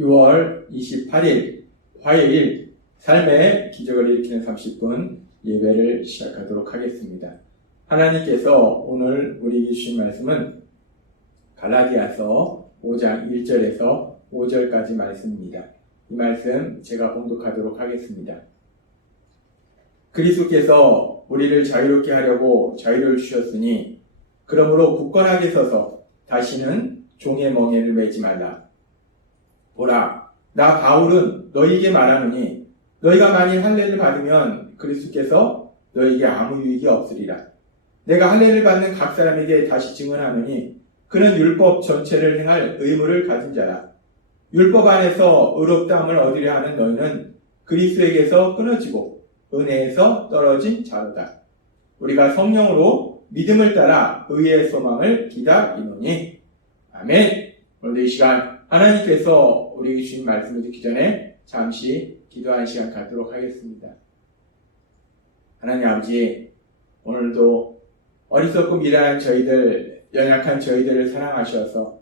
6월 28일 화요일 삶의 기적을 일으키는 30분 예배를 시작하도록 하겠습니다. 하나님께서 오늘 우리에게 주신 말씀은 갈라디아서 5장 1절에서 5절까지 말씀입니다. 이 말씀 제가 봉독하도록 하겠습니다. 그리스도께서 우리를 자유롭게 하려고 자유를 주셨으니 그러므로 굳건하게 서서 다시는 종의 멍에를 매지 말라. 보라, 나 바울은 너희에게 말하노니 너희가 만일 할례를 받으면 그리스도께서 너희에게 아무 유익이 없으리라. 내가 할례를 받는 각 사람에게 다시 증언하노니 그는 율법 전체를 행할 의무를 가진 자라. 율법 안에서 의롭다함을 얻으려 하는 너희는 그리스도에게서 끊어지고 은혜에서 떨어진 자로다. 우리가 성령으로 믿음을 따라 의의 소망을 기다리노니. 아멘. 오늘 이 시간 하나님께서 우리에게 주신 말씀을 듣기 전에 잠시 기도하는 시간 갖도록 하겠습니다. 하나님 아버지, 오늘도 어리석고 미련한 저희들, 연약한 저희들을 사랑하셔서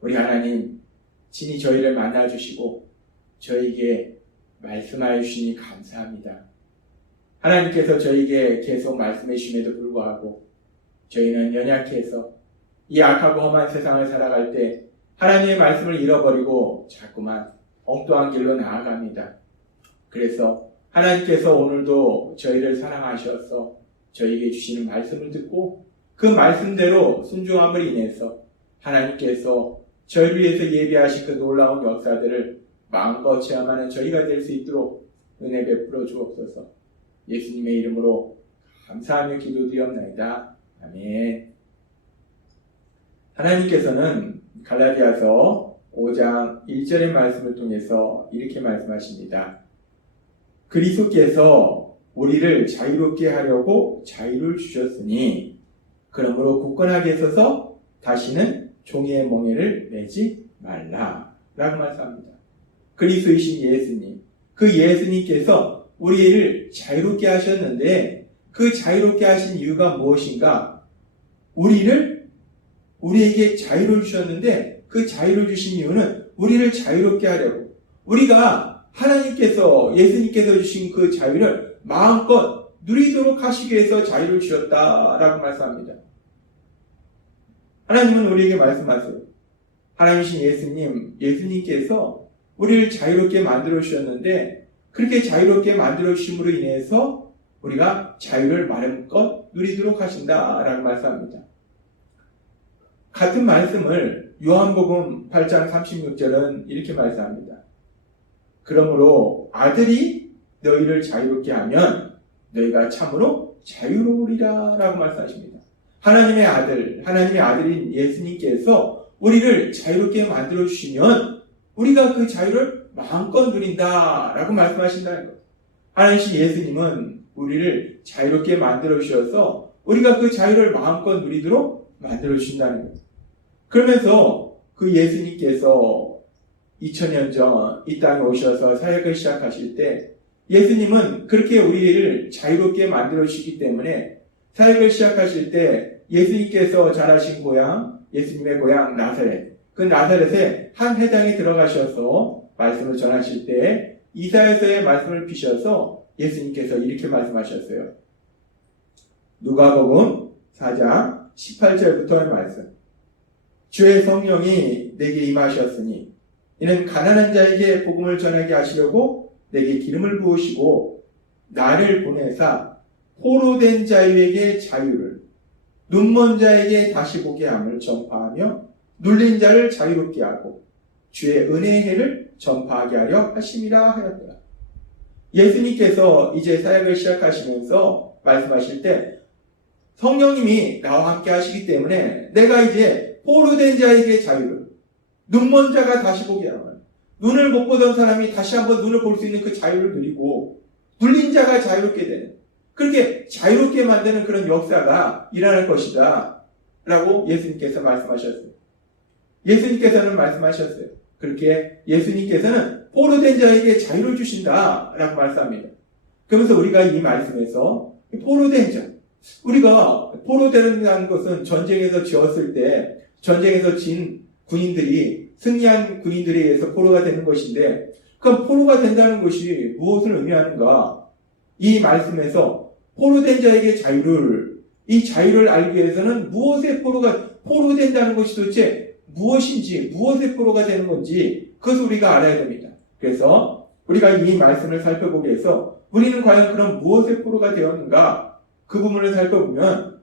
우리 하나님 친히 저희를 만나주시고 저희에게 말씀하여 주시니 감사합니다. 하나님께서 저희에게 계속 말씀해 주심에도 불구하고 저희는 연약해서 이 악하고 험한 세상을 살아갈 때 하나님의 말씀을 잃어버리고 자꾸만 엉뚱한 길로 나아갑니다. 그래서 하나님께서 오늘도 저희를 사랑하셔서 저희에게 주시는 말씀을 듣고 그 말씀대로 순종함을 인해서 하나님께서 저희를 위해서 예비하신 그 놀라운 역사들을 마음껏 체험하는 저희가 될 수 있도록 은혜 베풀어 주옵소서. 예수님의 이름으로 감사하며 기도드리옵나이다. 아멘. 하나님께서는 갈라디아서 5장 1절의 말씀을 통해서 이렇게 말씀하십니다. 그리스도께서 우리를 자유롭게 하려고 자유를 주셨으니 그러므로 굳건하게 서서 다시는 종의 멍에를 매지 말라 라고 말씀합니다. 그리스도이신 예수님, 그 예수님께서 우리를 자유롭게 하셨는데 그 자유롭게 하신 이유가 무엇인가? 우리에게 자유를 주셨는데 그 자유를 주신 이유는 우리를 자유롭게 하려고, 우리가 하나님께서 예수님께서 주신 그 자유를 마음껏 누리도록 하시기 위해서 자유를 주셨다라고 말씀합니다. 하나님은 우리에게 말씀하세요. 하나님이신 예수님께서 우리를 자유롭게 만들어 주셨는데 그렇게 자유롭게 만들어 주심으로 인해서 우리가 자유를 마음껏 누리도록 하신다라고 말씀합니다. 같은 말씀을 요한복음 8장 36절은 이렇게 말씀합니다. 그러므로 아들이 너희를 자유롭게 하면 너희가 참으로 자유로우리라 라고 말씀하십니다. 하나님의 아들인 예수님께서 우리를 자유롭게 만들어 주시면 우리가 그 자유를 마음껏 누린다 라고 말씀하신다는 것. 하나님이신 예수님은 우리를 자유롭게 만들어 주셔서 우리가 그 자유를 마음껏 누리도록 만들어 주신다는 것. 그러면서 그 예수님께서 2000년 전 이 땅에 오셔서 사역을 시작하실 때 예수님은 그렇게 우리를 자유롭게 만들어 주시기 때문에 사역을 시작하실 때 예수님께서 자라신 고향, 예수님의 고향 나사렛, 그 나사렛의 한 회당에 들어가셔서 말씀을 전하실 때 이사야서의 말씀을 피셔서 예수님께서 이렇게 말씀하셨어요. 누가복음 4장 18절부터의 말씀. 주의 성령이 내게 임하셨으니 이는 가난한 자에게 복음을 전하게 하시려고 내게 기름을 부으시고 나를 보내사 포로된 자유에게 자유를, 눈먼 자에게 다시 보게 함을 전파하며 눌린 자를 자유롭게 하고 주의 은혜의 해를 전파하게 하려 하심이라 하였더라. 예수님께서 이제 사역을 시작하시면서 말씀하실 때 성령님이 나와 함께 하시기 때문에 내가 이제 포로된 자에게 자유를, 눈먼 자가 다시 보게 하면, 눈을 못 보던 사람이 다시 한번 눈을 볼 수 있는 그 자유를 누리고 눌린 자가 자유롭게 되는, 그렇게 자유롭게 만드는 그런 역사가 일어날 것이다 라고 예수님께서 말씀하셨어요. 예수님께서는 말씀하셨어요. 그렇게 예수님께서는 포로된 자에게 자유를 주신다 라고 말씀합니다. 그러면서 우리가 이 말씀에서 포로된 자, 우리가 포로되는 것은 전쟁에서 지었을 때 전쟁에서 진 군인들이 승리한 군인들에 의해서 포로가 되는 것인데, 그럼 포로가 된다는 것이 무엇을 의미하는가? 이 말씀에서 포로된 자에게 이 자유를 알기 위해서는 무엇의 포로된다는 것이 도대체 무엇인지, 무엇의 포로가 되는 건지, 그것을 우리가 알아야 됩니다. 그래서 우리가 이 말씀을 살펴보기 위해서 우리는 과연 그럼 무엇의 포로가 되었는가? 그 부분을 살펴보면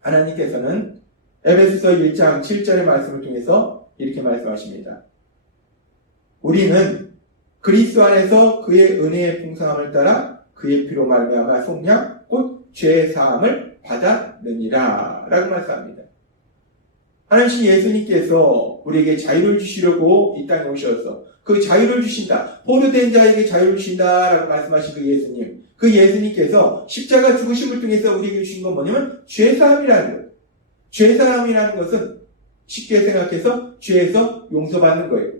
하나님께서는 에베소서 1장 7절의 말씀을 통해서 이렇게 말씀하십니다. 우리는 그리스도 안에서 그의 은혜의 풍성함을 따라 그의 피로 말미암아 속량 곧 죄의 사함을 받았느니라 라고 말씀합니다. 하나님 예수님께서 우리에게 자유를 주시려고 이 땅에 오셔서 그 자유를 주신다, 포로된 자에게 자유를 주신다 라고 말씀하신 그 예수님께서 십자가 죽으심을 통해서 우리에게 주신 건 뭐냐면 죄사함이라는 거예요. 죄사함이라는 것은 쉽게 생각해서 죄에서 용서받는 거예요.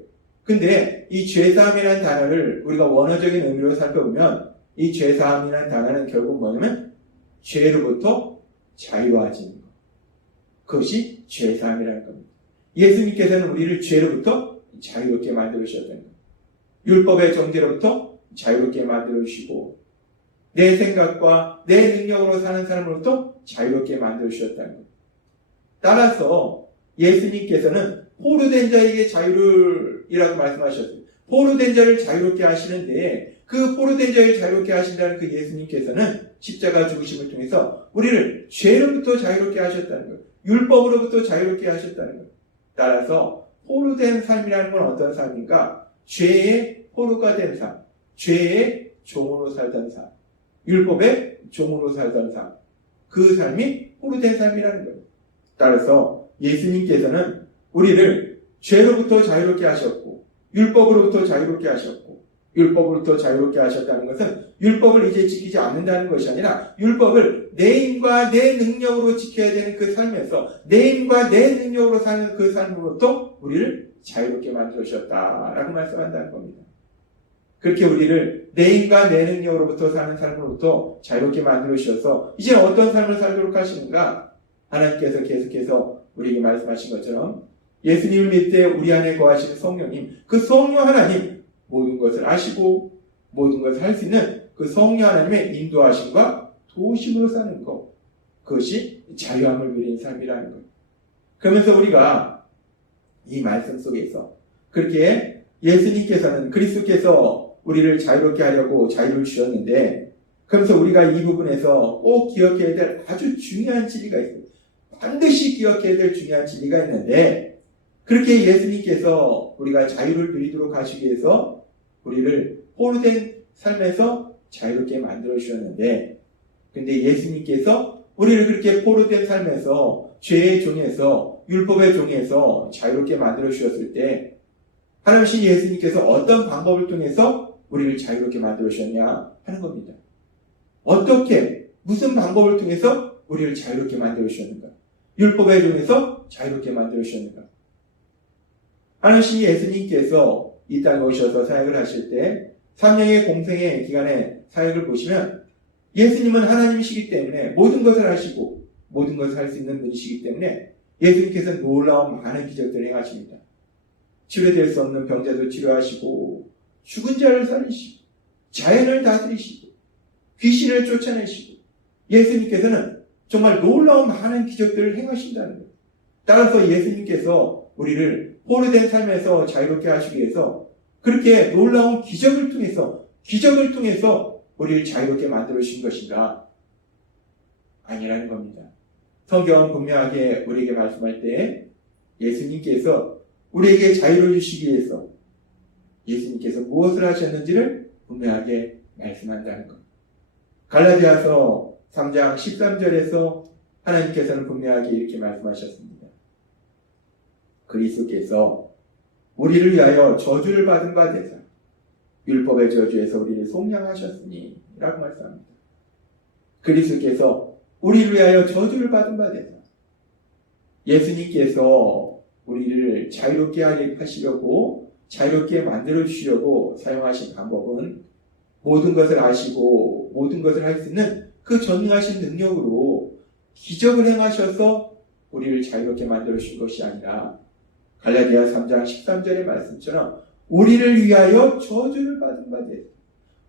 근데 이 죄사함이라는 단어를 우리가 원어적인 의미로 살펴보면 이 죄사함이라는 단어는 결국 뭐냐면 죄로부터 자유로워지는 것. 그것이 죄사함이라는 겁니다. 예수님께서는 우리를 죄로부터 자유롭게 만들어주셨다는 것. 율법의 정죄로부터 자유롭게 만들어주시고 내 생각과 내 능력으로 사는 사람으로부터 자유롭게 만들어주셨다는 것. 따라서 예수님께서는 포로된 자에게 자유를이라고 말씀하셨어요. 포로된 자를 자유롭게 하시는데 그 포로된 자를 자유롭게 하신다는 그 예수님께서는 십자가 죽으심을 통해서 우리를 죄로부터 자유롭게 하셨다는 거예요. 율법으로부터 자유롭게 하셨다는 거예요. 따라서 포로된 삶이라는 건 어떤 삶인가? 죄의 포로가 된 삶, 죄의 종으로 살던 삶, 율법의 종으로 살던 삶, 그 삶이 포로된 삶이라는 거예요. 따라서 예수님께서는 우리를 죄로부터 자유롭게 하셨고 율법으로부터 자유롭게 하셨고 율법으로부터 자유롭게 하셨다는 것은 율법을 이제 지키지 않는다는 것이 아니라 율법을 내 힘과 내 능력으로 지켜야 되는 그 삶에서 내 힘과 내 능력으로 사는 그 삶으로부터 우리를 자유롭게 만들어주셨다라고 말씀한다는 겁니다. 그렇게 우리를 내 힘과 내 능력으로부터 사는 삶으로부터 자유롭게 만들어주셔서 이제 어떤 삶을 살도록 하시는가? 하나님께서 계속해서 우리에게 말씀하신 것처럼 예수님을 믿을 때 우리 안에 거하시는 성령님, 그 성령 하나님, 모든 것을 아시고 모든 것을 할 수 있는 그 성령 하나님의 인도하심과 도우심으로 사는 것, 그것이 자유함을 누리는 삶이라는 것. 그러면서 우리가 이 말씀 속에서 그렇게 예수님께서는 그리스도께서 우리를 자유롭게 하려고 자유를 주셨는데, 그러면서 우리가 이 부분에서 꼭 기억해야 될 아주 중요한 진리가 있어요. 반드시 기억해야 될 중요한 진리가 있는데, 그렇게 예수님께서 우리가 자유를 누리도록 하시기 위해서 우리를 포로된 삶에서 자유롭게 만들어 주셨는데, 근데 예수님께서 우리를 그렇게 포로된 삶에서 죄의 종에서 율법의 종에서 자유롭게 만들어 주셨을 때 하나님 예수님께서 어떤 방법을 통해서 우리를 자유롭게 만들어 주셨냐 하는 겁니다. 어떻게, 무슨 방법을 통해서 우리를 자유롭게 만들어 주셨는가? 율법의 종에서 자유롭게 만들어 주셨는가? 하나님 예수님께서 이 땅에 오셔서 사역을 하실 때 3년의 공생의 기간의 사역을 보시면 예수님은 하나님이시기 때문에 모든 것을 하시고 모든 것을 할 수 있는 분이시기 때문에 예수님께서는 놀라운 많은 기적들을 행하십니다. 치료될 수 없는 병자도 치료하시고 죽은 자를 살리시고 자연을 다스리시고 귀신을 쫓아내시고 예수님께서는 정말 놀라운 많은 기적들을 행하신다는 거예요. 따라서 예수님께서 우리를 포로된 삶에서 자유롭게 하시기 위해서 그렇게 놀라운 기적을 통해서 우리를 자유롭게 만들어 주신 것인가? 아니라는 겁니다. 성경은 분명하게 우리에게 말씀할 때 예수님께서 우리에게 자유를 주시기 위해서 예수님께서 무엇을 하셨는지를 분명하게 말씀한다는 것. 갈라디아서 3장 13절에서 하나님께서는 분명하게 이렇게 말씀하셨습니다. 그리스도께서 우리를 위하여 저주를 받은 바 되사 율법의 저주에서 우리를 속량하셨으니 라고 말씀합니다. 그리스도께서 우리를 위하여 저주를 받은 바 되사 예수님께서 우리를 자유롭게 하시려고 자유롭게 만들어 주시려고 사용하신 방법은 모든 것을 아시고 모든 것을 할 수 있는 그 전능하신 능력으로 기적을 행하셔서 우리를 자유롭게 만들어 주신 것이 아니라 갈라디아 3장 13절의 말씀처럼 우리를 위하여 저주를 받은 바 되었다.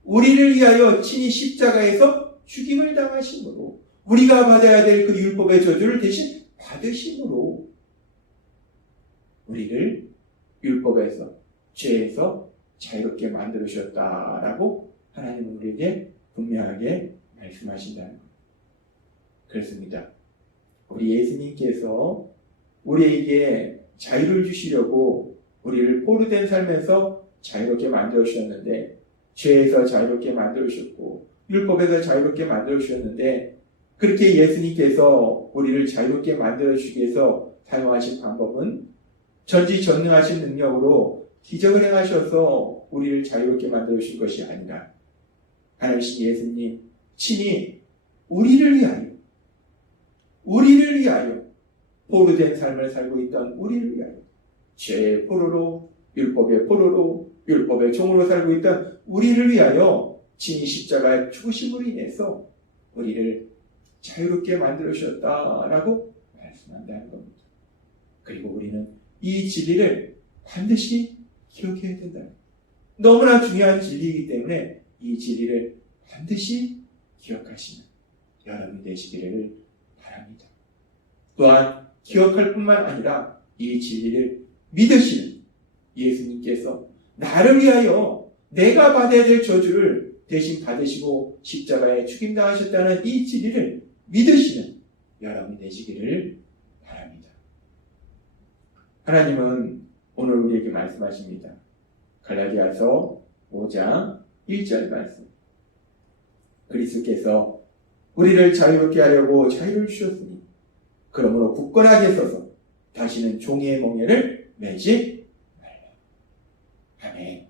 우리를 위하여 친히 십자가에서 죽임을 당하심으로 우리가 받아야 될 그 율법의 저주를 대신 받으심으로 우리를 율법에서 죄에서 자유롭게 만들으셨다라고 하나님은 우리에게 분명하게 말씀하신다는 것. 그렇습니다. 우리 예수님께서 우리에게 자유를 주시려고 우리를 포로된 삶에서 자유롭게 만들어주셨는데, 죄에서 자유롭게 만들어주셨고 율법에서 자유롭게 만들어주셨는데, 그렇게 예수님께서 우리를 자유롭게 만들어주기 위해서 사용하신 방법은 전지전능하신 능력으로 기적을 행하셔서 우리를 자유롭게 만들어주신 것이 아니라 하나님이신 예수님 친히 우리를 위하여 포로된 삶을 살고 있던 우리를 위하여 죄의 포로로 율법의 포로로 율법의 종으로 살고 있던 우리를 위하여 친히 십자가의 죽으심으로 인해서 우리를 자유롭게 만들어주셨다라고 말씀한다는 겁니다. 그리고 우리는 이 진리를 반드시 기억해야 된다. 너무나 중요한 진리이기 때문에 이 진리를 반드시 기억하시는 여러분이 되시기를 바랍니다. 또한 기억할 뿐만 아니라 이 진리를 믿으시는 예수님께서 나를 위하여 내가 받아야 될 저주를 대신 받으시고 십자가에 죽임당하셨다는 이 진리를 믿으시는 여러분이 되시기를 바랍니다. 하나님은 오늘 우리에게 말씀하십니다. 갈라디아서 5장 1절 말씀. 그리스도께서 우리를 자유롭게 하려고 자유를 주셨으니 그러므로 굳건하게 서서 다시는 종의 멍에를 매지 말라. 아멘.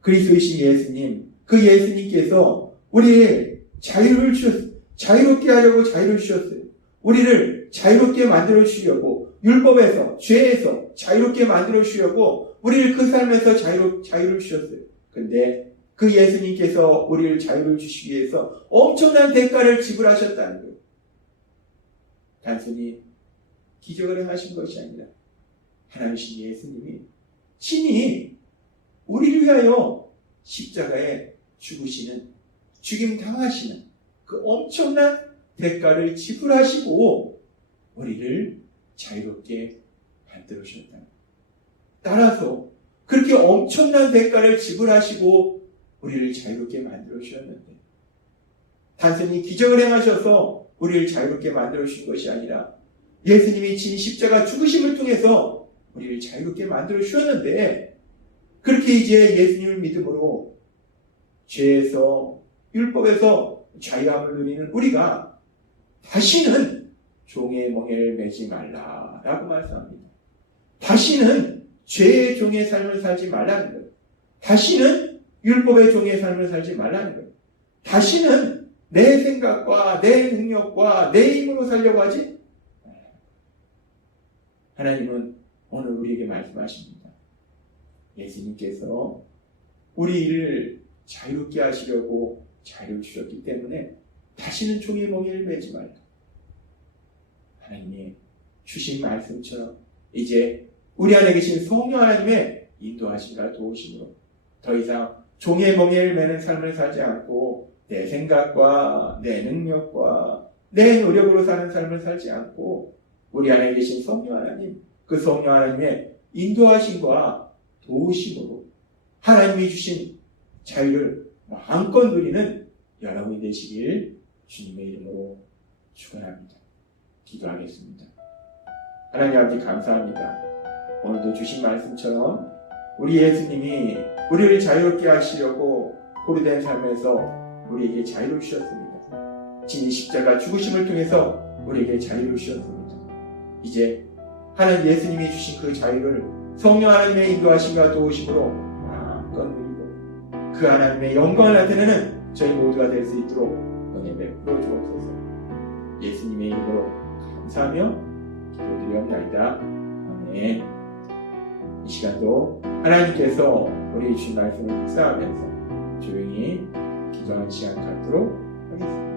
그리스도이신 예수님, 그 예수님께서 우리의 자유를 주셨어요. 자유롭게 하려고 자유를 주셨어요. 우리를 자유롭게 만들어 주시려고 율법에서 죄에서 자유롭게 만들어 주시려고 우리를 그 삶에서 자유를 주셨어요. 근데 그 예수님께서 우리를 자유를 주시기 위해서 엄청난 대가를 지불하셨다는 거예요. 단순히 기적을 행하신 것이 아니라 하나님이신 예수님이 친히 우리를 위하여 십자가에 죽으시는, 죽임 당하시는 그 엄청난 대가를 지불하시고 우리를 자유롭게 만들어 주셨다. 따라서 그렇게 엄청난 대가를 지불하시고 우리를 자유롭게 만들어 주셨는데, 단순히 기적을 행하셔서 우리를 자유롭게 만들어 주신 것이 아니라 예수님이 진 십자가 죽으심을 통해서 우리를 자유롭게 만들어 주셨는데, 그렇게 이제 예수님을 믿음으로 죄에서 율법에서 자유함을 누리는 우리가 다시는 종의 멍에를 매지 말라라고 말씀합니다. 다시는 죄의 종의 삶을 살지 말라는 거예요. 다시는 율법의 종의 삶을 살지 말라는 거예요. 다시는 내 생각과 내 능력과 내 힘으로 살려고 하지 말라는 거예요. 하나님은 오늘 우리에게 말씀하십니다. 예수님께서 우리를 자유롭게 하시려고 자유를 주셨기 때문에 다시는 종의 멍에를 매지 말라. 하나님이 주신 말씀처럼 이제 우리 안에 계신 성령 하나님의 인도하심과 도우심으로 더 이상 종의 멍에를 매는 삶을 살지 않고 내 생각과 내 능력과 내 노력으로 사는 삶을 살지 않고 우리 안에 계신 성령 하나님, 그 성령 하나님의 인도하심과 도우심으로 하나님이 주신 자유를 마음껏 누리는 여러분이 되시길 주님의 이름으로 축원합니다. 기도하겠습니다. 하나님 아버지 감사합니다. 오늘도 주신 말씀처럼 우리 예수님이 우리를 자유롭게 하시려고 포로된 삶에서 우리에게 자유를 주셨습니다. 진이 십자가 죽으심을 통해서 우리에게 자유를 주셨습니다. 이제 하나님 예수님이 주신 그 자유를 성령 하나님의 인도하심과 도우심으로 마음껏 누리고 그 하나님의 영광을 나타내는 저희 모두가 될 수 있도록 은혜 베풀어 주옵소서. 예수님의 이름으로 감사하며 기도드리옵나이다. 아멘. 이 시간도 하나님께서 우리 주신 말씀을 묵상하면서 조용히 기도하는 시간 갖도록 하겠습니다.